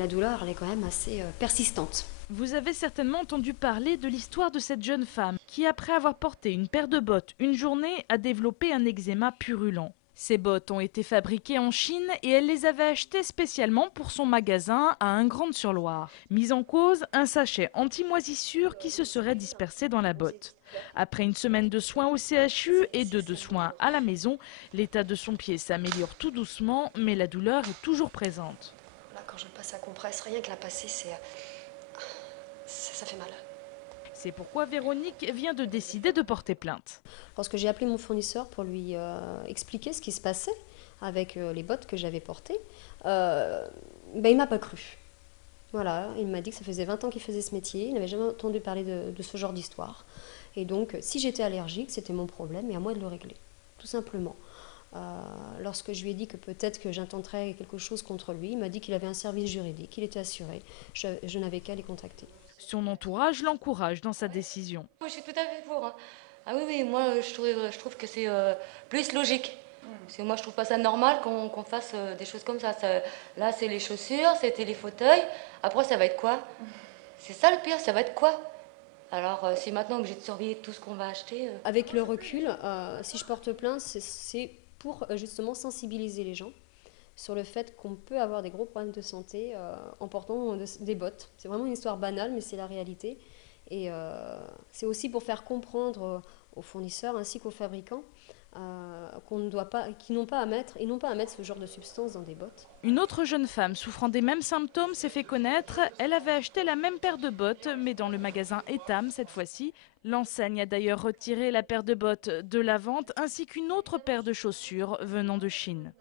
La douleur, elle est quand même assez persistante. Vous avez certainement entendu parler de l'histoire de cette jeune femme qui, après avoir porté une paire de bottes une journée, a développé un eczéma purulent. Ces bottes ont été fabriquées en Chine et elle les avait achetées spécialement pour son magasin à Ingrandes-sur-Loire. Mise en cause, un sachet anti-moisissure qui se serait dispersé dans la botte. Après une semaine de soins au CHU et deux de soins à la maison, l'état de son pied s'améliore tout doucement, mais la douleur est toujours présente. Là, quand je passe la compresse, rien que la passer, ça fait mal. C'est pourquoi Véronique vient de décider de porter plainte. Lorsque j'ai appelé mon fournisseur pour lui expliquer ce qui se passait avec les bottes que j'avais portées, il m'a pas cru. Voilà, il m'a dit que ça faisait 20 ans qu'il faisait ce métier, il n'avait jamais entendu parler de ce genre d'histoire. Et donc, si j'étais allergique, c'était mon problème et à moi de le régler, tout simplement. Lorsque je lui ai dit que peut-être que j'intenterais quelque chose contre lui, il m'a dit qu'il avait un service juridique, qu'il était assuré. Je n'avais qu'à les contacter. Son entourage l'encourage dans sa décision. Moi, je suis tout à fait pour. Hein. Ah oui, oui, moi, je trouve que c'est plus logique. Parce que moi, je trouve pas ça normal qu'on fasse des choses comme ça. Là, c'est les chaussures, c'était les fauteuils. Après, ça va être quoi? C'est ça le pire, ça va être quoi? Alors, si maintenant que j'ai de surveiller tout ce qu'on va acheter... Avec le recul, si je porte plainte, c'est pour justement sensibiliser les gens sur le fait qu'on peut avoir des gros problèmes de santé en portant des bottes. C'est vraiment une histoire banale, mais c'est la réalité. Et c'est aussi pour faire comprendre aux fournisseurs ainsi qu'aux fabricants qu'ils n'ont pas à mettre, ils n'ont pas à mettre ce genre de substance dans des bottes. Une autre jeune femme souffrant des mêmes symptômes s'est fait connaître. Elle avait acheté la même paire de bottes, mais dans le magasin Etam cette fois-ci. L'enseigne a d'ailleurs retiré la paire de bottes de la vente ainsi qu'une autre paire de chaussures venant de Chine.